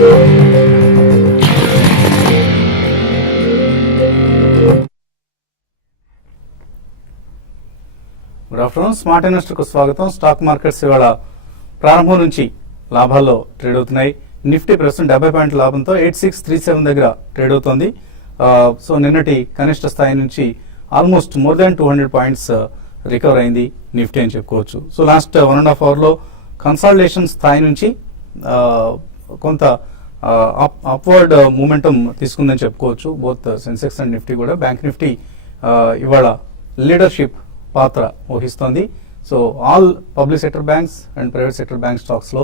Good afternoon. Smart investor కు స్వాగతం. Stock markets ఇవాళ ప్రారంభం నుంచి లాభాల్లో ట్రేడ్ అవుతున్నాయి. నిఫ్టీ ప్రస్తుతం 70 పాయింట్ల లాభంతో 8637 దగ్గర ట్రేడ్ అవుతోంది. సో నిన్నటి కనిష్ట స్థాయి నుంచి almost more than 200 points recover అయింది నిఫ్టీ అని చెప్పుకోవచ్చు. సో లాస్ట్ 1.5 అవర్లో కన్సాలిడేషన్ స్థాయి నుంచి కొంత అప్వర్డ్ మూమెంటం తీసుకుందని చెప్పుకోవచ్చు. బోత్ సెన్సెక్స్ అండ్ నిఫ్టీ కూడా. బ్యాంక్ నిఫ్టీ ఇవాళ లీడర్షిప్ పాత్ర వహిస్తోంది. So all public sector banks and private sector bank stocks లో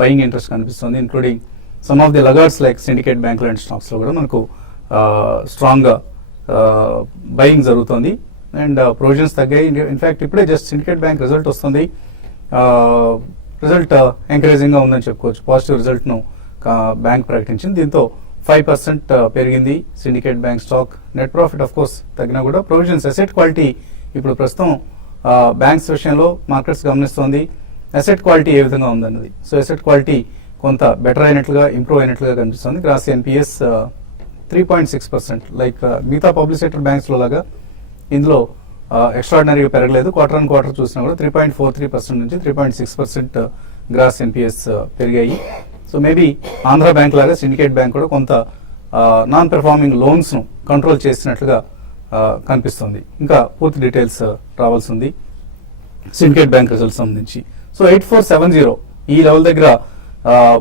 బయింగ్ ఇంట్రెస్ట్ కనిపిస్తుంది, including some of the laggards like Syndicate bank లాంటి స్టాక్స్ లో కూడా మనకు స్ట్రాంగ్ గా బయింగ్ జరుగుతుంది. అండ్ ప్రొవిజన్స్ తగ్గాయి. ఇన్ఫాక్ట్ ఇప్పుడే జస్ట్ సిండికేట్ బ్యాంక్ రిజల్ట్ వస్తుంది. రిజల్ట్ ఎంకరేజింగ్ గా ఉందని చెప్పుకోవచ్చు. పాజిటివ్ రిజల్ట్ ను బ్యాంక్ ప్రకటించింది. దీంతో 5% పెరిగింది Syndicate Bank stock. Net profit of course తగ్గినా కూడా ప్రొవిజన్స్, అసెట్ క్వాలిటీ ఇప్పుడు ప్రస్తుతం బ్యాంక్స్ విషయంలో మార్కెట్స్ గమనిస్తోంది అసెట్ క్వాలిటీ ఏ విధంగా ఉందన్నది. సో అసెట్ క్వాలిటీ కొంత బెటర్ అయినట్లుగా, ఇంప్రూవ్ అయినట్లుగా కనిపిస్తుంది. Gross NPS 3.6%. లైక్ మిగతా పబ్లిక్ సెక్టర్ బ్యాంక్స్ లో లాగా ఇందులో ఎక్స్ట్రాడినరీగా పెరగలేదు. క్వార్టర్ ఆన్ క్వార్టర్ చూసినా కూడా 3.43% నుంచి 3.6% గ్రాస్ ఎన్పిఎస్ పెరిగాయి. సో మేబీ ఆంధ్ర బ్యాంక్ లాగా సిండికేట్ బ్యాంక్ కూడా కొంత నాన్ పెర్ఫార్మింగ్ లోన్స్ ను కంట్రోల్ చేసినట్లుగా కనిపిస్తుంది. ఇంకా పూర్తి డీటెయిల్స్ రావాల్సి ఉంది సిండికేట్ బ్యాంక్ రిజల్ట్స్ సంబంధించి. సో 8470 ఈ లెవెల్ దగ్గర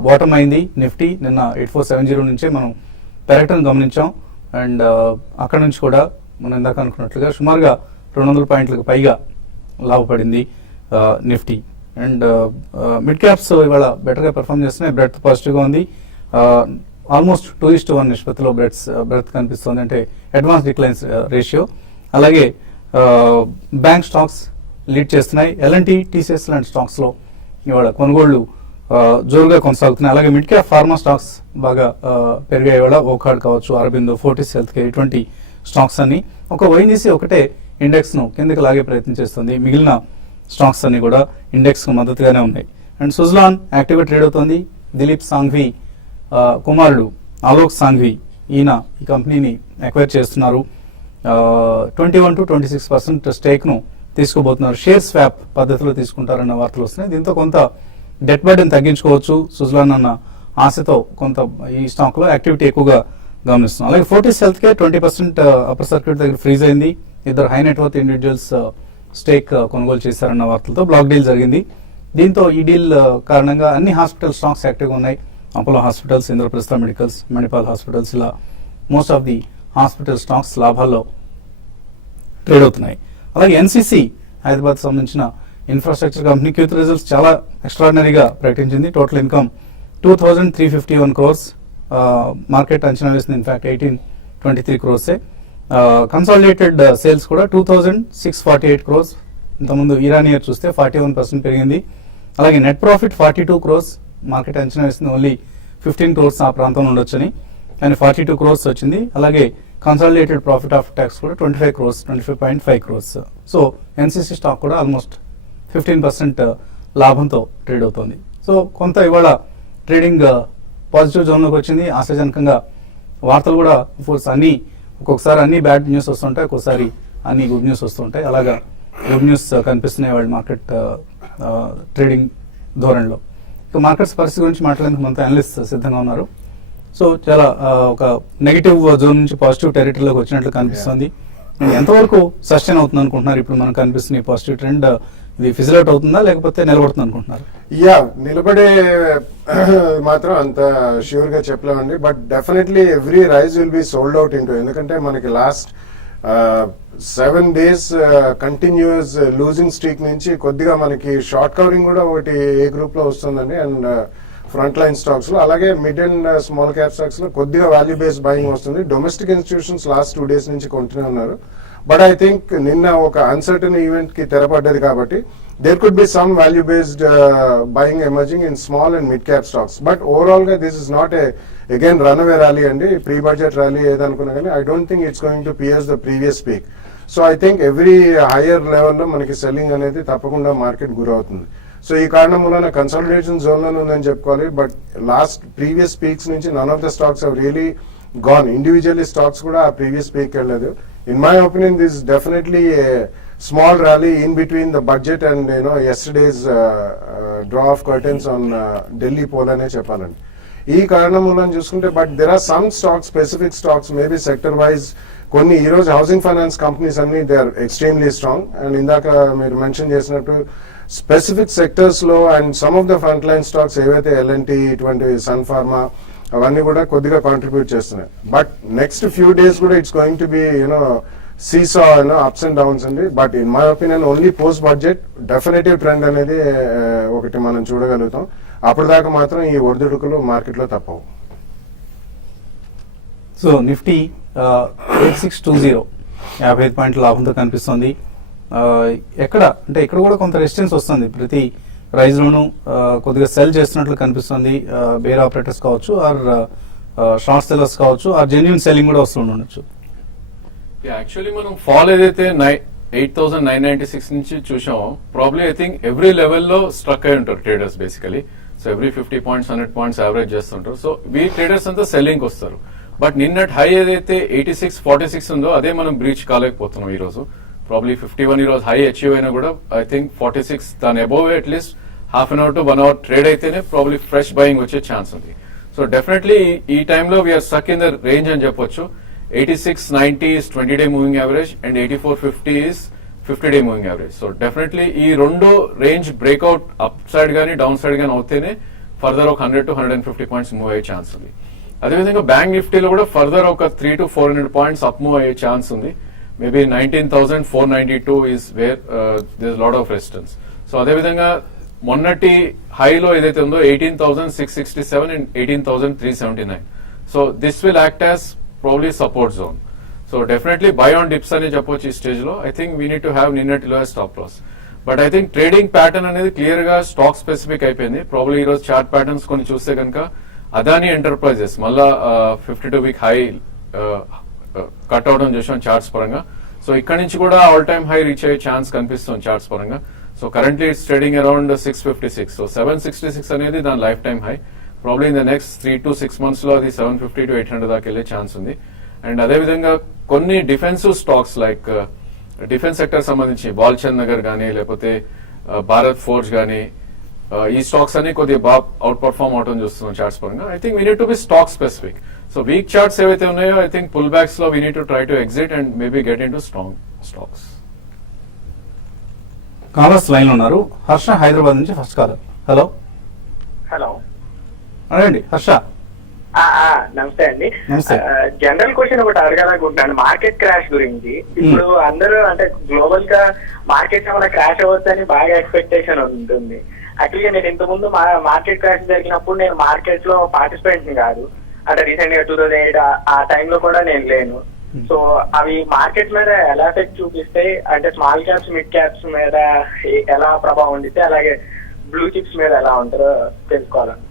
బాటమ్ అయింది నిఫ్టీ. నిన్న 8470 నుంచే మనం పెరగటం గమనించాం. అండ్ అక్కడ నుంచి కూడా మనం ఇందాక అనుకున్నట్లుగా సుమారుగా 200 పాయింట్లకు పైగా లాభపడింది నిఫ్టీ. అండ్ మిడ్ క్యాప్స్ ఇవాళ బెటర్ గా పెర్ఫార్మ్ చేస్తున్నాయి. బ్రెడ్త్ పాజిటివ్ గా ఉంది. ఆల్మోస్ట్ 2:1 నిష్పత్తిలో బ్రెడ్త్ కనిపిస్తుంది, అంటే అడ్వాన్స్ డిక్లైన్స్ రేషియో. అలాగే బ్యాంక్ స్టాక్స్ లీడ్ చేస్తున్నాయి. ఎల్ఎన్టీ, టీసీఎస్ లాంటి స్టాక్స్ లో ఇవాళ కొనుగోళ్లు జోరుగా కొనసాగుతున్నాయి. అలాగే మిడ్ క్యాప్ ఫార్మా స్టాక్స్ బాగా పెరిగాయి ఇవాళ. ఓకార్డ్ కావచ్చు, అరబిందో, ఫోర్టిస్ హెల్త్ కేర్, ఇటువంటి స్టాక్స్ అన్ని. ఒక ఓఎన్జీసీ ఒకటే ఇండెక్స్ ను కిందకి లాగే ప్రయత్నం చేస్తుంది. మిగిలిన స్టాక్స్ అన్ని కూడా ఇండెక్స్ కు మద్దతుగానే ఉన్నాయి. అండ్ సుజ్లాన్ యాక్టివ్గా ట్రేడ్ అవుతుంది. దిలీప్ సాంఘ్వి కుమారుడు ఆలోక్ సాంఘ్వి ఈయన ఈ కంపెనీని అక్వైర్ చేస్తున్నారు. 21 to 26% స్టేక్ ను తీసుకోబోతున్నారు. షేర్ స్వాప్ పద్ధతిలో తీసుకుంటారన్న వార్తలు వస్తున్నాయి. దీంతో కొంత డెట్ బర్డెన్ తగ్గించుకోవచ్చు సుజ్లాన్ అన్న ఆశతో కొంత ఈ స్టాక్ లో యాక్టివిటీ ఎక్కువగా గమనిస్తున్నాం. అలాగే Fortis health care 20% upper circuit దగ్గర ఫ్రీజ్ అయింది. ఇద్దరు హై నెట్వర్త్ ఇండివిజువల్స్ స్టేక్ కొనుగోలు చేశారన్న వార్తలతో బ్లాక్ డీల్ జరిగింది. దీంతో ఈ డీల్ కారణంగా అన్ని హాస్పిటల్ స్టాక్స్ యాక్టివ్గా ఉన్నాయి. Apollo hospitals, Indraprastha medicals, Manipal hospitals, ఇలా most of the hospital stocks లాభాల్లో ట్రేడ్ అవుతున్నాయి. అలాగే ఎన్సీసీ హైదరాబాద్ సంబంధించిన ఇన్ఫ్రాస్ట్రక్చర్ కంపెనీ Q3 రిజల్ట్స్ చాలా ఎక్స్ట్రాడినరీగా ప్రకటించింది. Total income 2351 crores. మార్కెట్ అంచనా వేసింది ఇన్ఫాక్ట్ 1823 crores. కన్సాలిడేటెడ్ సేల్స్ కూడా 2648 crores. ఇంతకుముందు ఇరాన్ ఇయర్ చూస్తే 41% పెరిగింది. అలాగే నెట్ ప్రాఫిట్ 42 crores. మార్కెట్ అంచనా వేసింది ఓన్లీ 15 crores ఆ ప్రాంతంలో ఉండొచ్చని, కానీ 42 crores వచ్చింది. అలాగే కన్సాలిడేటెడ్ ప్రాఫిట్ ఆఫ్టర్ ట్యాక్స్ కూడా 25 crores, 25.5 crores. So NCC stock కూడా ఆల్మోస్ట్ 15% లాభంతో ట్రేడ్ అవుతోంది. సో కొంత ఇవాళ ట్రేడింగ్ పాజిటివ్ జోన్లోకి వచ్చింది. ఆశాజనకంగా వార్తలు కూడా ఫోర్స్ అన్ని, ఒక్కొక్కసారి అన్ని బ్యాడ్ న్యూస్ వస్తుంటాయి, ఒక్కొక్కసారి అన్ని గుడ్ న్యూస్ వస్తుంటాయి. అలాగా గుడ్ న్యూస్ కనిపిస్తున్నాయి వాళ్ళ మార్కెట్ ట్రేడింగ్ ధోరణిలో. ఇక మార్కెట్స్ పరిస్థితి గురించి మాట్లాడేందుకు మనతో అనలిస్ట్ సిద్ధంగా ఉన్నారు. సో చాలా ఒక నెగిటివ్ జోన్ నుంచి పాజిటివ్ టెరిటరీలోకి వచ్చినట్లు కనిపిస్తుంది. ఎంతవరకు సస్టైన్ అవుతుంది అనుకుంటున్నారు? ఇప్పుడు మనకు కనిపిస్తున్న పాజిటివ్ ట్రెండ్ ఇది ఫిజిల్ అవుట్ అవుతుందా లేకపోతే నిలబడుతుంది అనుకుంటున్నారు? నిలబడే మాత్రం అంత ష్యూర్ గా చెప్పలేమండి. But definitely every rise will be sold out into, ఎందుకంటే మనకి last 7 days continuous losing streak నుంచి కొద్దిగా మనకి షార్ట్ కవరింగ్ కూడా ఒకటి ఏ గ్రూప్ లో వస్తుందండి. అండ్ ఫ్రంట్ లైన్ స్టాక్స్ లో, అలాగే mid and small cap stocks లో కొద్దిగా వాల్యూ బేస్డ్ బయింగ్ వస్తుంది. డొమెస్టిక్ ఇన్స్టిట్యూషన్స్ లాస్ట్ 2 days నుంచి కొంటూనే ఉన్నారు. బట్ ఐ థింక్ నిన్న ఒక అన్సర్టన్ ఈవెంట్ కి తెరపడ్డది కాబట్టి there could be some value based buying emerging in small and mid cap stocks. But overall గా this is not again run away rally అండి, pre budget rally ఏదనుకున్నా కానీ I don't think it's going to pierce the previous peak. So I think every higher లెవెల్లో మనకి selling అనేది తప్పకుండా market గురవుతుంది. So ఈ కారణం వలన కన్సాలిడేషన్ జోన్ లోనే ఉందని చెప్పుకోవాలి. బట్ లాస్ట్ ప్రీవియస్ పీక్స్ నుంచి none of the stocks have really gone. Individually stocks కూడా ఆ ప్రీవియస్ పీక్ వెళ్ళలేదు. In my opinion this definitely small rally in between the budget and yesterday's draw of curtains on Delhi poll అనే చెప్పాలండి. ఈ కారణం వల్ల చూసుకుంటే but there are some stocks, specific stocks maybe sector wise కొన్ని ఈ రోజు హౌసింగ్ ఫైనాన్స్ కంపెనీస్ అన్ని they are extremely strong. And ఇందాక మీరు మెన్షన్ చేసినట్టు స్పెసిఫిక్ సెక్టర్స్ లో and some of the front line stocks ఏవైతే ఎల్ఎన్టీ, ఇటువంటి సన్ ఫార్మా అవన్నీ కూడా కొద్దిగా కాంట్రిబ్యూట్ చేస్తున్నాయి. బట్ నెక్స్ట్ ఫ్యూ డేస్ కూడా it's going to be seesaw ups and downs అండి. But in my opinion only post budget definitive trend అనేది ఒకటి మనం చూడగలుగుతాం. అప్పటిదాకా మాత్రం ఈ ఒడిదుడుకులు మార్కెట్ లో తప్పవు. సో నిఫ్టీ 8620 55 పాయింట్ల లాభంతో కనిపిస్తుంది. ఎక్కడ అంటే ఇక్కడ కూడా కొంత రెసిస్టెన్స్ వస్తుంది. ప్రతి ప్రైజ్ లోను కొద్దిగా సెల్ చేస్తున్నట్లు కనిపిస్తుంది. బేర్ ఆపరేటర్స్ కావచ్చు, ఆర్ షార్ట్ సెల్లర్స్ కావచ్చు, ఆర్ జెన్యున్ సెల్లింగ్ కూడా వస్తుండొచ్చు. యాక్చువల్లీ మనం ఫాల్ ఏదైతే 8,996 నుంచి చూసామో ప్రాబ్లీ ఐ థింక్ ఎవ్రీ లెవెల్లో స్ట్రక్ అయి ఉంటారు traders basically. So every 50 points 100 points average చేస్తుంటారు. సో వీ ట్రేడర్స్ అంతా సెల్లింగ్ వస్తారు. బట్ నిన్నటి హై ఏదైతే 8646 ఉందో అదే మనం బ్రీచ్ కాలేకపోతున్నాం ఈ రోజు. ప్రాబ్లీ 51 ఈ రోజు హై అచీవ్ అయినా కూడా ఐ థింక్ 46 దాని above at least half an hour to 1 hour trade అయితేనే ప్రాబ్లీ ఫ్రెష్ బయింగ్ వచ్చే ఛాన్స్ ఉంది. సో డెఫినెట్లీ ఈ టైంలో we are stuck in the range అని చెప్పొచ్చు. 8690 is 20-day moving average and 8450 is 50-day moving average. So definitely ఈ రెండు రేంజ్ బ్రేక్అవుట్ అప్ సైడ్ గానీ డౌన్ సైడ్ గానీ అవుతేనే ఫర్దర్ ఒక 100 to 150 పాయింట్స్ మూవ్ అయ్యే ఛాన్స్ ఉంది. అదేవిధంగా బ్యాంక్ నిఫ్టీలో కూడా ఫర్దర్ ఒక 300 to 400 పాయింట్స్ అప్ మూవ్ అయ్యే ఛాన్స్ ఉంది. Maybe 19,492 is where there is lot of resistance. So అదేవిధంగా మొన్నటి హైలో ఏదైతే ఉందో 18,667 and 18,379. So this will act as probably support zone. So definitely buy on dips అని చెప్పొచ్చు ఈ స్టేజ్ లో. I think we need to have నిన్నటి lowest stop loss. But I think trading pattern అనేది క్లియర్ గా స్టాక్ స్పెసిఫిక్ అయిపోయింది. Probably ఈ రోజు చార్ట్ ప్యాటర్న్స్ కొన్ని చూస్తే కనుక అదాని ఎంటర్ప్రైజెస్ మళ్ళా 52 వీక్ హై కట్ అవడం చూసాం చార్ట్స్ పరంగా. సో ఇక్కడ నుంచి కూడా ఆల్ టైమ్ హై రీచ్ అయ్యే ఛాన్స్ కనిపిస్తుంది చార్ట్స్ పరంగా. So currently it's trading around 656. So 766 అనేది దాని life time high. Probably in the next 3 to 6 months లో అది 750 to 800 దాకా వెళ్ళే ఛాన్స్ ఉంది. అండ్ అదేవిధంగా కొన్ని defensive stocks like defence sector సంబంధించి బాల్చంద్ నగర్ కానీ లేకపోతే భారత్ ఫోర్జ్ కానీ ఈ స్టాక్స్ అన్ని కొద్దిగా బాగా అవుట్ పర్ఫార్మ్ అవడం చూస్తున్నాం చార్ట్స్ పరంగా. I think we need to be stock specific. So weak charts ఏవైతే ఉన్నాయో ఐ థింక్ పుల్ బ్యాక్స్ లో we need to try to exit and maybe get into strong stocks. Callers line లో ఉన్నారు. హర్ష హైదరాబాద్ నుంచి first caller. Hello hello అడండి హర్ష. నమస్తే అండి. నమస్తే. జనరల్ క్వశ్చన్ ఒకటి అడగాలనుకుంటున్నాను మార్కెట్ క్రాష్ గురించి. ఇప్పుడు అందరూ అంటే గ్లోబల్ గా మార్కెట్ ఏమైనా క్రాష్ అవ్వచ్చని బాగా ఎక్స్పెక్టేషన్ ఉంటుంది. యాక్చువల్గా నేను ఇంత ముందు మార్కెట్ క్రాష్ జరిగినప్పుడు నేను మార్కెట్ లో పార్టిసిపెంట్ కాదు. అంటే రీసెంట్ గా 2008 ఆ టైంలో కూడా నేను లేను. సో అవి మార్కెట్ మీద ఎలా ఎఫెక్ట్ చూపిస్తాయి అంటే స్మాల్ క్యాప్స్ మిడ్ క్యాప్స్ మీద ఎలా ప్రభావం ఉండితే అలాగే బ్లూ చిప్స్ మీద ఎలా ఉంటుందో తెలుసుకోవాలని.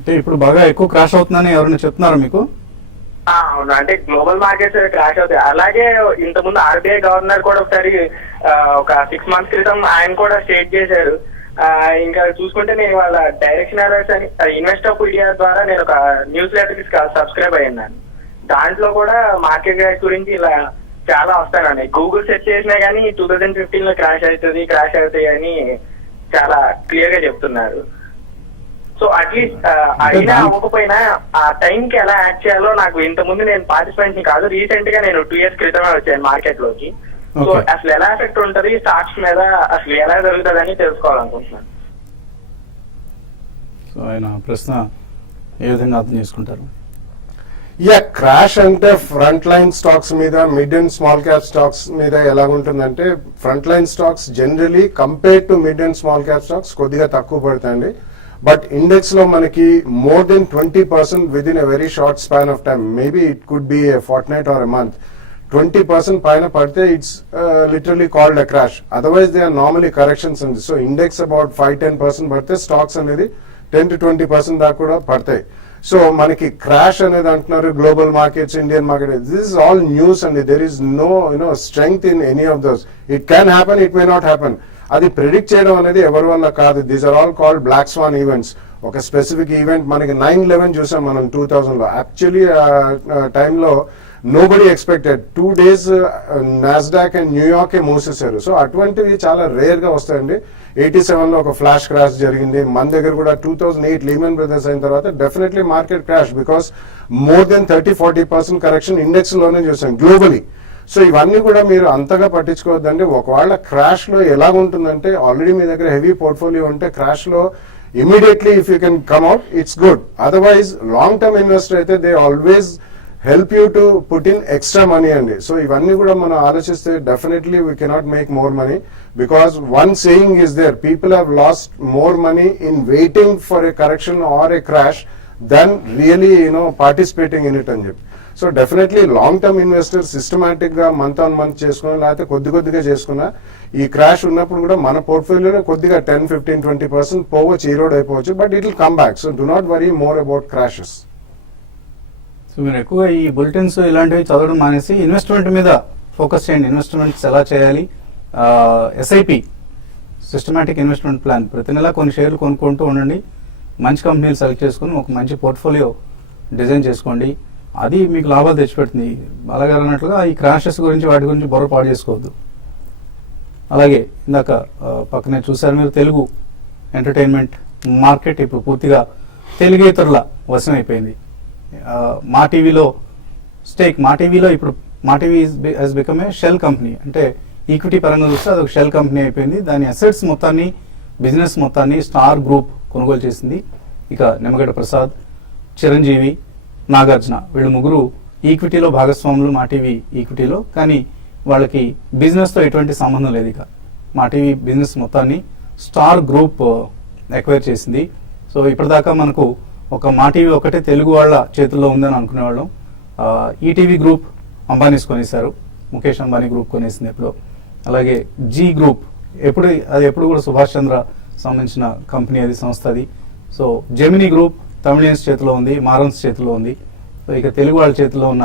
అంటే ఇప్పుడు బాగా ఎక్కువ క్రాష్ అవుతుందని ఎవరైనా చెప్తున్నారా మీకు? అవును, అంటే గ్లోబల్ మార్కెట్స్ క్రాష్ అవుతాయి. అలాగే ఇంతకుముందు ఆర్బీఐ గవర్నర్ కూడా ఒకసారి ఒక 6 months క్రితం ఆయన కూడా స్టేట్ చేశారు. ఇంకా చూసుకుంటే నేను వాళ్ళ డైరెక్షన్ అలర్ట్స్ అని ఇన్వెస్ట్ ఆఫ్ ఇండియా ద్వారా నేను ఒక న్యూస్ లెటర్ కి సబ్స్క్రైబ్ అయ్యాను. దాంట్లో కూడా మార్కెట్ క్రాష్ గురించి ఇలా చాలా వస్తానండి. గూగుల్ సెర్చ్ చేసినా కానీ 2015 లో క్రాష్ అవుతాయి అని చాలా క్లియర్ గా చెప్తున్నారు. సో అట్లీస్ట్ అయినా అవ్వకపోయినా ఆ టైం కి ఎలా యాక్ట్ చేయాలో నాకు ఇంత ముందు నేను పార్టిసిపెంట్ ని కాదు, రీసెంట్ గా నేను 2 years క్రితమే వచ్చాను మార్కెట్ లోకి. సో అసలు ఎలా ఎఫెక్ట్ ఉంటది స్టాక్స్ మీద అసలు ఎలా జరుగుతుంది అని తెలుసుకోవాలనుకుంటున్నాను. సో ఆయన ప్రశ్న ఏ విధంగా అర్థం చేసుకుంటారు? క్రాష్ అంటే ఫ్రంట్ లైన్ స్టాక్స్ మీద, mid and small cap stocks మీద ఎలాగుంటుందంటే front line stocks generally compare to mid and small cap stocks కొద్దిగా తక్కువ పడతాయండి. బట్ ఇండెక్స్ లో మనకి more than 20% with in a very short span of time, maybe it could be a fortnight or a month, 20% పైన పడితే it's literally called a crash. Otherwise they are normally corrections ఉంది. So index about 5-10% పడితే stocks అనేది 10 to 20% దాకా కూడా పడతాయి. So మనకి crash అనేది అంటున్నారు global markets, Indian market, this is all news అండి. There is no strength in any of those. It can happen, it may not happen. అది ప్రిడిక్ట్ చేయడం అనేది ఎవరి వల్ల కాదు. These are all called black swan events. ఒక specific event మనకి 9/11 చూసాం మనం 2000లో. యాక్చువల్లీ టైంలో nobody expected 2 days Nasdaq and New York మూసేశారు. సో అటువంటివి చాలా రేర్ గా వస్తాయండి. 87లో ఒక ఫ్లాష్ క్రాష్ జరిగింది. మన దగ్గర కూడా 2008 లీమన్ బ్రదర్స్ అయిన తర్వాత definitely market crash, because more than 30-40% correction index లోనే చూసాం గ్లోబలీ. సో ఇవన్నీ కూడా మీరు అంతగా పట్టించుకోవద్దండి. ఒకవేళ క్రాష్ లో ఎలాగుంటుందంటే, ఆల్రెడీ మీ దగ్గర హెవీ పోర్ట్ఫోలియో ఉంటే క్రాష్ లో immediately if you can come out, it's good. Otherwise, long term investor అయితే they always help you to put in extra money అండి. సో ఇవన్నీ కూడా మనం ఆలోచిస్తే definitely we cannot make more money, because one saying is there, people have lost more money in waiting for a correction or a crash than really participating in it అని చెప్పి. So definitely long term investor systematic గా month on month చేసుకున్నా, లేకపోతే కొద్దిగా చేసుకున్నా, ఈ crash ఉన్నప్పుడు కూడా మన పోర్ట్ఫోలియోలో కొద్దిగా 10-15-20% పోవచ్చు, ఈరోడ్ అయిపోవచ్చు, but it will come back. So do not worry more about crashes. So మీరు ఎక్కువ ఈ బులెటిన్స్ ఇలాంటివి చదవడం మానేసి ఇన్వెస్ట్మెంట్ మీద ఫోకస్ చేయండి. ఇన్వెస్ట్మెంట్స్ ఎలా చేయాలి, ఎస్ఐపి సిస్టమాటిక్ ఇన్వెస్ట్మెంట్ ప్లాన్, ప్రతి నెల కొన్ని షేర్లు కొనుక్కుంటూ ఉండండి. మంచి కంపెనీలు సెలెక్ట్ చేసుకుని ఒక మంచి పోర్ట్ఫోలియో డిజైన్ చేసుకోండి. అది మీకు లాభాలు తెచ్చిపెడుతుంది. బాలగారు అన్నట్లుగా ఈ క్రాషెస్ గురించి వాటి గురించి బుర్ర పాడు చేసుకోవద్దు. అలాగే ఇందాక పక్కనే చూసారు మీరు, తెలుగు ఎంటర్టైన్మెంట్ మార్కెట్ ఇప్పుడు పూర్తిగా తెలుగేతరుల వశం అయిపోయింది. మా టీవీలో స్టేక్, మా టీవీలో ఇప్పుడు Maa TV has become a shell company. అంటే ఈక్విటీ పరంగా చూస్తే అదొక షెల్ కంపెనీ అయిపోయింది. దాని అసెట్స్ మొత్తాన్ని, బిజినెస్ మొత్తాన్ని స్టార్ గ్రూప్ కొనుగోలు చేసింది. ఇక నిమ్మగడ్డ ప్రసాద్, చిరంజీవి, నాగార్జున వీళ్ళు ముగ్గురు ఈక్విటీలో భాగస్వాములు మా టీవీ ఈక్విటీలో. కానీ వాళ్ళకి బిజినెస్తో ఎటువంటి సంబంధం లేదు. ఇక మా టీవీ బిజినెస్ మొత్తాన్ని స్టార్ గ్రూప్ ఎక్వైర్ చేసింది. సో ఇప్పటిదాకా మనకు ఒక మా టీవీ ఒకటే తెలుగు వాళ్ళ చేతుల్లో ఉందని అనుకునేవాళ్ళం. ఈటీవీ గ్రూప్ అంబానీస్ కొనేశారు, ముఖేష్ అంబానీ గ్రూప్ కొనేసింది ఎప్పుడో. అలాగే జీ గ్రూప్ ఎప్పుడు కూడా సుభాష్ చంద్ర సంబంధించిన కంపెనీ, అది సంస్థ అది. సో జెమినీ గ్రూప్ తమిళియన్స్ చేతిలో ఉంది, మారన్స్ చేతిలో ఉంది. సో ఇక తెలుగు వాళ్ళ చేతిలో ఉన్న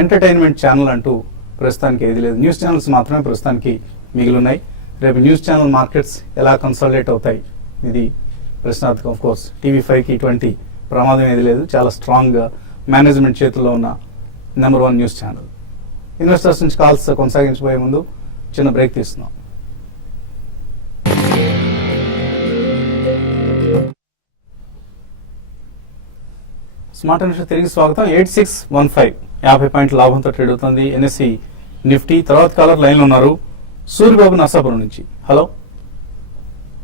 ఎంటర్టైన్మెంట్ ఛానల్ అంటూ ప్రస్తుతానికి ఏది లేదు. న్యూస్ ఛానల్స్ మాత్రమే ప్రస్తుతానికి మిగిలి ఉన్నాయి. రేపు న్యూస్ ఛానల్ మార్కెట్స్ ఎలా కన్సాలిడేట్ అవుతాయి ఇది ప్రశ్నార్థకం. ఆఫ్ కోర్స్ టీవీ5కి ఇటువంటి ప్రమాదం ఏది లేదు. చాలా స్ట్రాంగ్ మేనేజ్మెంట్ చేతుల్లో ఉన్న నెంబర్ 1 న్యూస్ ఛానల్. ఇన్వెస్టర్స్ నుంచి కాల్స్ కొనసాగించబోయే ముందు చిన్న బ్రేక్ తీస్తున్నాం. స్మార్ట్ ఇన్వెస్టర్ తిరిగి స్వాగతం. 8615 50 పాయింట్ల లాభంతో ట్రేడ్ అవుతుంది ఎన్ఎస్సి నిఫ్టీ. తర్వాత కాలర్ లైన్ లో ఉన్నారు, సూర్యబాబు నర్సాపురం నుంచి. హలో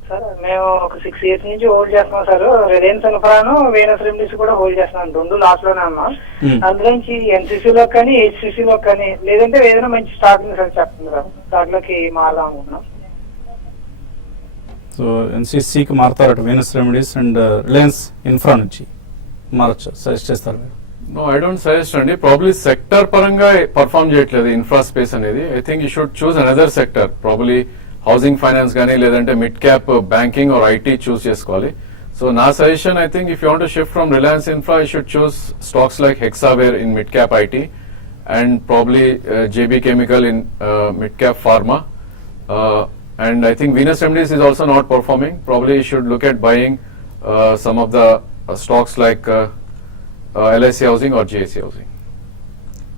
సార్, మేము ఒక 6 years నుంచి హోల్డ్ చేస్తున్నాం సార్. రిలయన్స్ ఇన్ఫ్రాను, వీనస్ రెమెడీస్ కూడా హోల్డ్ చేస్తున్నాం. 2 లాస్ లోనే ఉన్నాం. అందులోంచి ఎన్సీసీలో కానీ హెచ్సిసిలో కానీ, లేదంటే ఏదైనా మంచి స్టాక్ ఉంది సార్ చెప్పండి సార్, దాంట్లోకి మారదాం అనుకుంటున్నాం. సో ఎన్సీసీకి మారుతారట Venus remedies and Reliance infra నుంచి మారచ్చు, సజెస్ట్ చేస్తారు మీరు? నో, ఐ డోంట్ సజెస్ట్ అండి. ప్రాబ్లీ సెక్టర్ పరంగా పర్ఫార్మ్ చేయట్లేదు ఇన్ఫ్రా స్పేస్ అనేది. I think you should choose another sector, probably housing finance కానీ, లేదంటే mid cap banking or IT choose చేసుకోవాలి. సో నా suggestion, I think if you want to shift from Reliance infra, you should choose stocks like Hexaware in mid cap IT and probably JB chemical in mid cap pharma. And I think Venus Remedies is also not performing. Probably you should look at buying some of the stocks like LIC Housing or GIC Housing.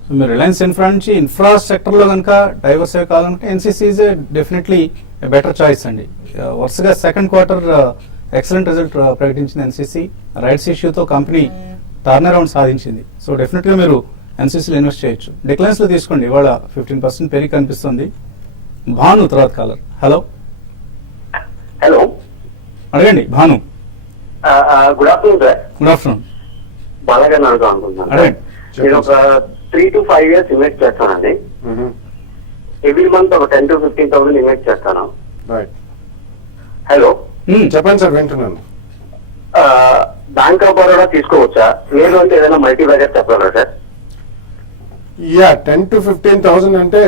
So మీరు Reliance infra నుంచి infrastructure లో కనుక diversify కావాలంటే NCC is definitely better choice అండి. వరుసగా second quarter excellent result ప్రకటించింది NCC. Rights ఇష్యూతో company turn around సాధించింది. సో డెఫినెట్ గా మీరు ఎన్సీసీలో ఇన్వెస్ట్ చేయొచ్చు. డిక్లైన్స్ లో తీసుకోండి, ఇవాళ 15% పెరిగి కనిపిస్తుంది. భాను తర్వాత కాలర్. హలో హలో, అడగండి Bhanu. Good afternoon sir. Good afternoon. బాగా అడుగుదాం అనుకుంటున్నాను. అడగండి. నేను ఒక 3 to 5 years ఇన్వెస్ట్ చేస్తానండి. ఎవ్రీ మంత్ ఒక 10,000 to 15,000 ఇన్వెస్ట్ చేస్తాను. హలో, చెప్పండి సార్, వింటున్నాను. బ్యాంక్ ఆఫ్ బరోడా తీసుకోవచ్చా? లేదు అంటే ఏదైనా మల్టీ బ్యాగర్ చెప్పగలరా సార్? యా, 10,000 to 15,000 అంటే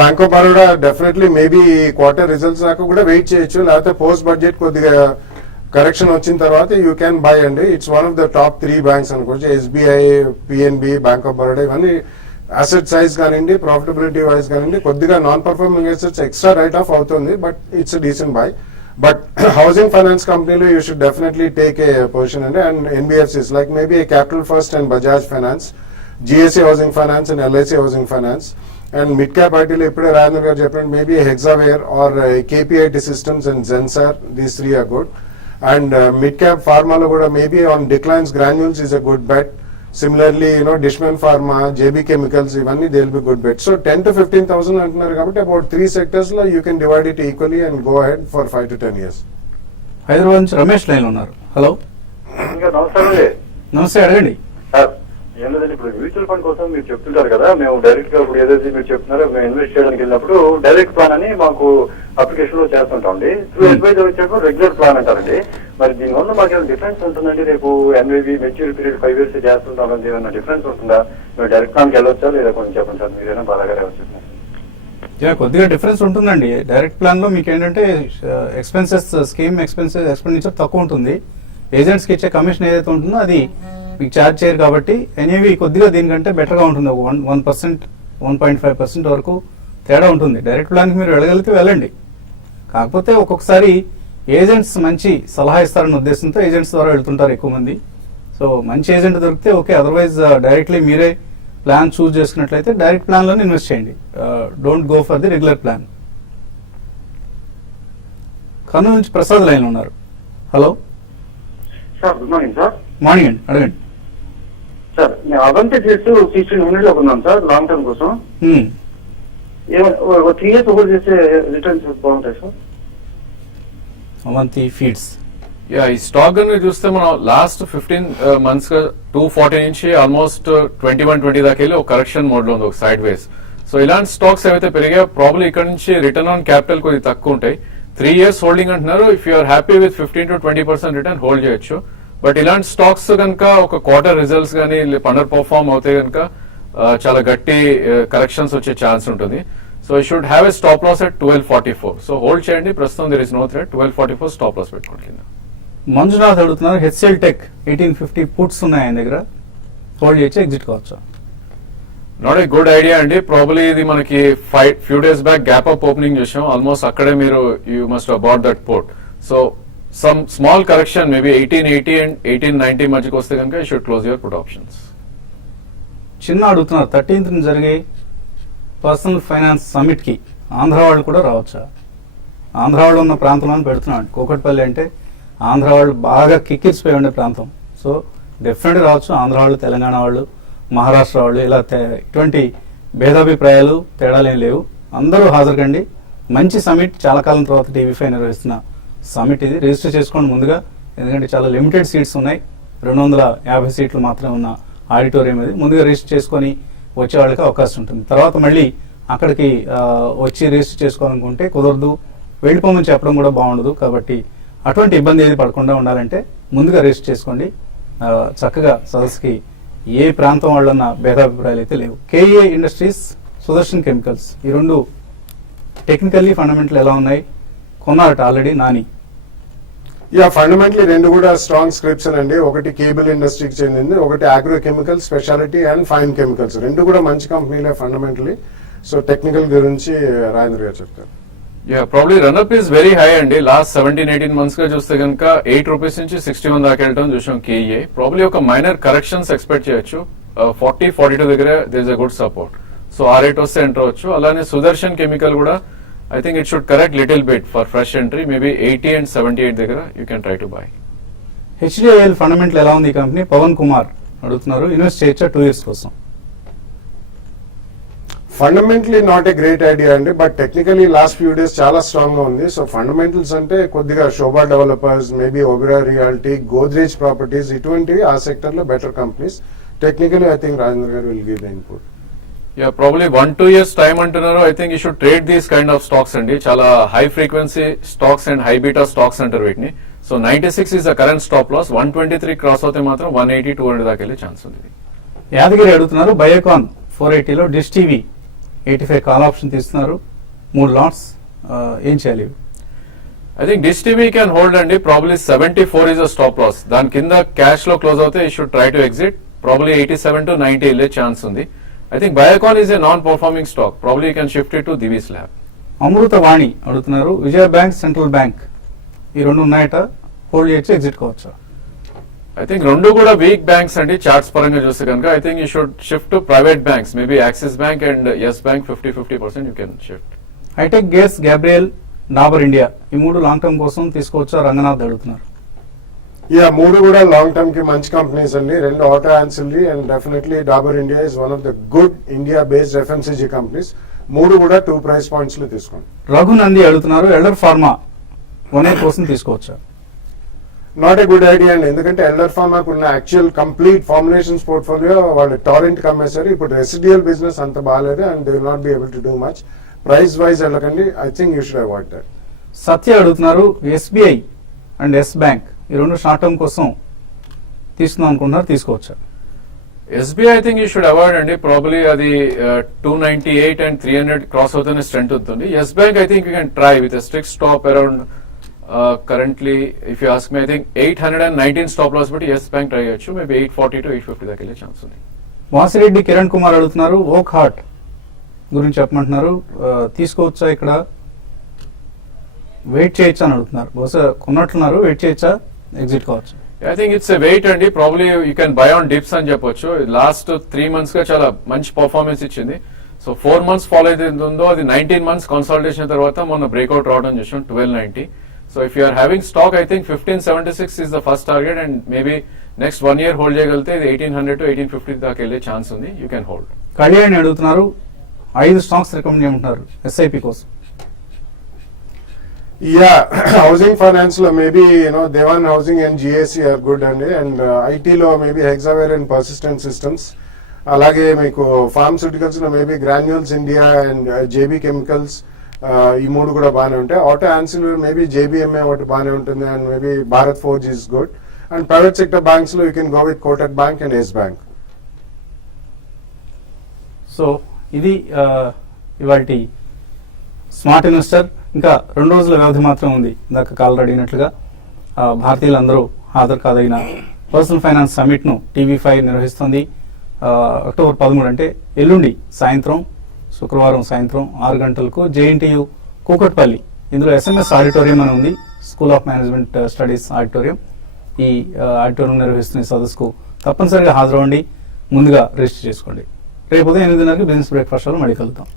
bank of Baroda definitely maybe quarter results దాకా కూడా వెయిట్ చేయొచ్చు, లేకపోతే పోస్ట్ బడ్జెట్ కొద్దిగా కరెక్షన్ వచ్చిన తర్వాత యూ క్యాన్ బై అండి. It's one of the top 3 banks అనుకోవచ్చు. SBI, PNB, bank of Baroda ఇవన్నీ అసెట్ సైజ్ కానివ్వండి, ప్రాఫిటబిలిటీ వైజ్ కానివ్వండి, కొద్దిగా non performing assets extra write off అవుతుంది, but it's decent buy. But housing finance కంపెనీలో you should definitely take a position అండి. And NBFCs like maybe capital first and Bajaj finance, GSC housing finance and LIC housing finance. And mid cap ఐటీలో ఇప్పుడే రాజేంద్ర గారు చెప్పినట్టు maybe Hexaware or KPIT systems and Zensar, these three are good. And mid cap ఫార్మాలో కూడా maybe on declines granules is a good bet. Similarly, Dishman Pharma, JB Chemicals, ఇవన్నీ they will be good bets. So 10 to 15,000 అంటున్నారు కాబట్టి about 3 sectors లో you can divide it equally and go ahead for 5 to 10 years. Hyderabad నుంచి Ramesh line ఉన్నారు. Hello, ఇంకా నమస్కారం అండి. నమస్తే, అడగండి. సార్ ఏం లేదండి, ఇప్పుడు మ్యూచువల్ ఫండ్ కోసం మీరు చెప్తుంటారు కదా, మేము డైరెక్ట్ గా ఇప్పుడు ఏదైతే మీరు చెప్తున్నారో మేము ఇన్వెస్ట్ చేయడానికి వెళ్ళినప్పుడు డైరెక్ట్ ప్లాన్ అని మాకు అప్లికేషన్ లో చేస్తుంటాం అండి. త్రూ అడ్వైజర్ వచ్చాక రెగ్యులర్ ప్లాన్ అంటారండి. మరి దీనివల్ల మాకు ఏమైనా డిఫరెన్స్ ఉంటుందండి? రేపు ఎన్వైబీ మెచ్యూర్ పీరియడ్ 5 years చేస్తుంటాం, ఏమైనా డిఫరెన్స్ ఉంటుందా? మేము డైరెక్ట్ ప్లాన్కి వెళ్ళొచ్చా లేదా కొంచెం చెప్పండి సార్, మీరైనా బాగా వచ్చి. కొద్దిగా డిఫరెన్స్ ఉంటుందండి. డైరెక్ట్ ప్లాన్ లో మీకు ఏంటంటే ఎక్స్పెన్సెస్, స్కీమ్ ఎక్స్పెండిచర్ తక్కువ ఉంటుంది. ఏజెంట్స్ కి ఇచ్చే కమిషన్ ఏదైతే ఉంటుందో అది మీకు ఛార్జ్ చేయరు కాబట్టి ఎన్ఏవి కొద్దిగా దీనికంటే బెటర్గా ఉంటుంది. 1%, 1.5% వరకు తేడా ఉంటుంది. డైరెక్ట్ ప్లాన్కి మీరు వెళ్ళగలిగితే వెళ్ళండి. కాకపోతే ఒక్కొక్కసారి ఏజెంట్స్ మంచి సలహా ఇస్తారన్న ఉద్దేశంతో ఏజెంట్స్ ద్వారా వెళ్తుంటారు ఎక్కువ మంది. సో మంచి ఏజెంట్ దొరికితే ఓకే, అదర్వైజ్ డైరెక్ట్లీ మీరే ప్లాన్ చూస్ చేసుకున్నట్లయితే డైరెక్ట్ ప్లాన్లోనే ఇన్వెస్ట్ చేయండి. Don't go for the regular plan. Kurnool నుంచి ప్రసాద్ లైన్ ఉన్నారు. Hello sir, good morning sir. Morning అండి, అడగండి. సార్ మేము అవంతి చేస్తూ 1600 లో ఉన్నాం సార్, లాంగ్ టర్మ్ కోసం. 3 years హోల్డ్ చేస్తే రిటర్న్స్ బాగుంటాయి సార్. అవంతి ఫీడ్స్, యా, ఈ స్టాక్ కనుక చూస్తే మనం లాస్ట్ 15 months గా 240 నుంచి ఆల్మోస్ట్ 21-20 దాకా వెళ్ళి ఒక కరెక్షన్ మోడ్ లో ఉంది, ఒక సైడ్ వేస్. సో ఇలాంటి స్టాక్స్ ఏవైతే పెరిగాయో ప్రాబ్లీ ఇక్కడ నుంచి రిటర్న్ ఆన్ క్యాపిటల్ కొద్దిగా తక్కువ ఉంటాయి. 3 years హోల్డింగ్ అంటున్నారు. If you're happy with 15 to 20% return hold చేయొచ్చు. బట్ ఇలాంటి స్టాక్స్ కనుక ఒక క్వార్టర్ రిజల్ట్స్ కానీ అండర్ పర్ఫార్మ్ అవుతే కనుక చాలా గట్టి కరెక్షన్స్ వచ్చే ఛాన్స్ ఉంటుంది. So you should have a stop loss at 1244. So hold చేయండి. ప్రస్తుతం there is no threat. 1244 stop loss పెట్టుకోండి కింద. మంజునాథ్ అడుగుతున్నారు, హెచ్ఎల్ టెక్ 1850 పుట్స్ ఉన్నాయి ఆయన దగ్గర, హోల్డ్ చేసి ఎగ్జిట్ కావచ్చు. నాట్ ఏ గుడ్ ఐడియా అండి. ప్రాబ్లీ ఇది మనకి few days back gap up opening చూసాం. ఆల్మోస్ట్ అక్కడే మీరు you must about that port. So some small correction maybe 1880 and 1890 మధ్యకి వస్తే కనుక you should close your put options. చిన్న అడుగుతున్నారు, 13th జరిగే పర్సనల్ ఫైనాన్స్ సమిట్ కి ఆంధ్ర వాళ్ళు కూడా రావచ్చా? ఆంధ్ర వాళ్ళు ఉన్న ప్రాంతంలో పెడుతున్నాడు. కూకట్పల్లి అంటే ఆంధ్ర వాళ్ళు బాగా కిక్కిరిసిపోయి ఉండే ప్రాంతం. సో డెఫినెట్గా రావచ్చు. ఆంధ్ర వాళ్ళు, తెలంగాణ వాళ్ళు, మహారాష్ట్ర వాళ్ళు, ఇలా ఇటువంటి భేదాభిప్రాయాలు తేడాలేం లేవు. అందరూ హాజరుకండి. మంచి సమిట్, చాలా కాలం తర్వాత టీవీ5 నిర్వహిస్తున్న సమిట్ ఇది. రిజిస్టర్ చేసుకోండి ముందుగా, ఎందుకంటే చాలా లిమిటెడ్ సీట్స్ ఉన్నాయి. 250 సీట్లు మాత్రమే ఉన్న ఆడిటోరియం ఇది. ముందుగా రిజిస్టర్ చేసుకొని వచ్చే వాళ్ళకి అవకాశం ఉంటుంది. తర్వాత మళ్ళీ అక్కడికి వచ్చి రిజిస్టర్ చేసుకోవాలనుకుంటే కుదరదు, వెళ్ళిపోమని చెప్పడం కూడా బాగుండదు. కాబట్టి అటువంటి ఇబ్బంది ఏది పడకుండా ఉండాలంటే ముందుగా రిజిస్టర్ చేసుకోండి. చక్కగా సదస్సుకి ఏ ప్రాంతం వాళ్ళన్న భేదాభిప్రాయాలు అయితే లేవు. కేఏ ఇండస్ట్రీస్, సుదర్శన్ కెమికల్స్, ఈ రెండు టెక్నికల్లీ ఫండమెంటల్ ఎలా ఉన్నాయి? కొన్నారట ఆల్రెడీ నాని. యా, ఫండమెంటలీ రెండు కూడా స్ట్రాంగ్ స్క్రిప్ట్స్ అండి. ఒకటి కేబుల్ ఇండస్ట్రీకి చెందింది, ఒకటి agro chemical, speciality and fine chemicals. రెండు కూడా మంచి కంపెనీలే ఫండమెంటలీ. సో టెక్నికల్ గురించి రాజేంద్ర గారు చెప్తారు. Yeah, probably run-up is very high అండి. లాస్ట్ 17-18 months గా చూస్తే కనుక 8 rupees నుంచి 61 దాకా వెళ్ళడం చూసాం కేఏ. ప్రాబ్లీ ఒక మైనర్ కరెక్షన్స్ ఎక్స్పెక్ట్ చేయొచ్చు. 40-42 దగ్గర there is a good support. So ఆ రేట్ వస్తే ఎంటర్ అవ్వచ్చు. అలానే సుదర్శన్ కెమికల్ కూడా I think it should correct little bit for fresh entry. Maybe 80 and 78 దగ్గర you can try to buy. HDIL fundamental ఎలా ఉంది ఈ కంపెనీ? పవన్ కుమార్ అడుగుతున్నారు, ఇన్వెస్ట్ చేయొచ్చా 2 years కోసం? Fundamentally not a great idea అండి, but technically last few days చాలా strong గా ఉంది. సో ఫండమెంటల్స్ అంటే కొద్దిగా Shobha developers, maybe Oberoi realty, Godrej properties, ఇటువంటివి ఆ సెక్టర్ లో better companies. Technically I think Rajendra garu will give the input. Yeah, probably 1-2 years time అంటున్నారు. I think you should trade these kind of stocks అండి. చాలా high frequency stocks and high beta stocks అంటారు వీటిని. So 96 is the current stop loss. 123 cross అవుతే మాత్రం 180-200 దాకా వెళ్ళే chance ఉంది. యాదగిరి అడుగుతున్నారు, బయోకాన్ 480లో డిష్ టీవీ 85 కాల్ ఆప్షన్ తీస్తున్నారు, 3 lots, ఏం చేయాలి? I think Dish TV can hold అండి. Probably 74 is a stop loss. దాని కింద క్యాష్ లో క్లోజ్ అవుతే you should try to exit. Probably 87 to 90 వెళ్ళే ఛాన్స్ ఉంది. I think Biocon is a non-performing stock. Probably you can shift it to Divi's Lab. Amruthavani అడుగుతున్నారు, విజయ bank, central bank ఈ రెండు ఉన్నాయట, హోల్డ్ చేయొచ్చు, ఎగ్జిట్ కావచ్చా? I think రెండు కూడా వీక్ బ్యాంక్స్ అండి చార్ట్స్ పరంగా చూస్తే కనుక. I think you should shift to private banks. Maybe Axis Bank and Yes Bank 50% you can shift. Hitech గేస్, గ్యాబ్రియల్, డాబర్ ఇండియా ఈ మూడు లాంగ్ టర్మ్ కోసం తీసుకోవచ్చా? రంగనాథ్ అడుగుతున్నారు. మూడు కూడా లాంగ్ టర్మ్ కి మంచి కంపెనీస్ అండి, రెండు auto ancillary and definitely Dabur India is one of the good India based FMCG companies. మూడు కూడా 2 ప్రైస్ పాయింట్స్ లో తీసుకోండి. రఘునంది అడుగుతున్నారు, ఎల్డర్ ఫార్మా 1A కోసం తీసుకోవచ్చా? నాట్ ఏ గుడ్ ఐడియా అండి, ఎందుకంటే ఎల్డర్ ఫార్మాకు ఉన్న యాక్చువల్ కంప్లీట్ ఫార్ములేషన్స్ పోర్ట్ఫోలియో వాళ్ళు టారెంట్ కమ్మేశారు. ఇప్పుడు రెసిడియల్ బిజినెస్ అంత బాగాలేదు and they will not be able to do much. Price wise వెళ్ళకండి, I think you should avoid that. Satya అడుగుతున్నారు, SBI అండ్ ఎస్ బ్యాంక్ ఈ రెండు షార్ట్ టర్మ్ కోసం తీసుకుందాం అనుకుంటున్నారు, తీసుకోవచ్చా? SBI I think you should avoid అండి. ప్రాబ్లీ అది 298 and 300 క్రాస్ అవుతూనే స్ట్రెంత్ ఉంటుంది. Yes Bank I think you can try with a strict stop around currently if you ask me I think 819 stop loss బట్టి Yes Bank try చేయొచ్చు. Maybe 840 to 850 దాకా వెళ్ళే chance ఉంది. వాసిరెడ్డి కిరణ్ కుమార్ అడుగుతున్నారు, ఓక్ హార్ట్ గురించి చెప్పమంటున్నారు, తీసుకోవచ్చా? ఇక్కడ వెయిట్ చేయొచ్చా అని అడుగుతున్నారు. బహుశా కొన్నట్లున్నారు, వెయిట్ చేయొచ్చా, ఎగ్జిట్ కావచ్చు? I think it's a wait అండి. Probably you can buy on dips అని చెప్పొచ్చు. లాస్ట్ 3 months గా చాలా మంచి పర్ఫార్మెన్స్ ఇచ్చింది. సో 4 months ఫాలో అయితే ఉందో అది 19 months కన్సాలిడేషన్ తర్వాత మొన్న బ్రేక్అవుట్ రావడం చూసాం 1290. So if you're having stock I think 1576 is the first target and maybe next 1 year hold చేయగలిగితే ఇది 1800 to 1850 దాకా వెళ్ళే ఛాన్స్ ఉంది. You can hold. కళ్యాణ్ అడుగుతున్నారు, 5 స్టాక్స్ రికమెండ్ చేయమంటున్నారు SIP కోసం. హౌసింగ్ ఫైనాన్స్ లో maybe Dewan housing and GAC are good అండి. అండ్ IT లో maybe Hexaware and persistent systems, అలాగే మీకు ఫార్మస్యూటికల్స్ లో maybe granules India and JB chemicals, ఈ మూడు కూడా బాగానే ఉంటాయి. ఆటో ఆన్సిలరీ మేబీ JBMA ఒకటి బాగానే ఉంటుంది and maybe Bharat forge is good. And private sector banks లో you can go with Kotak bank and yes bank. So ఇది ఇవాల్టి స్మార్ట్ ఇన్వెస్టర్. ఇంకా 2 రోజుల వ్యవధి మాత్రం ఉంది. ఇందాక కాల్ అడిగినట్లుగా భారతీయులందరూ హాజరు కాదగిన పర్సనల్ ఫైనాన్స్ సమిట్ ను TV5 నిర్వహిస్తుంది. అక్టోబర్ 13 అంటే ఎల్లుండి సాయంత్రం, శుక్రవారం సాయంత్రం 6 గంటలకు JNTU కూకట్పల్లి, ఇందులో SMS ఆడిటోరియం అని ఉంది, school of management studies auditorium. ఈ ఆడిటోరియం నిర్వహిస్తున్న సదస్సుకు తప్పనిసరిగా హాజరవ్వండి, ముందుగా రిజిస్టర్ చేసుకోండి. రేపు ఉదయం 8:30కి బిజినెస్ బ్రేక్ఫాస్ట్ లో మళ్ళీ కలుద్దాం.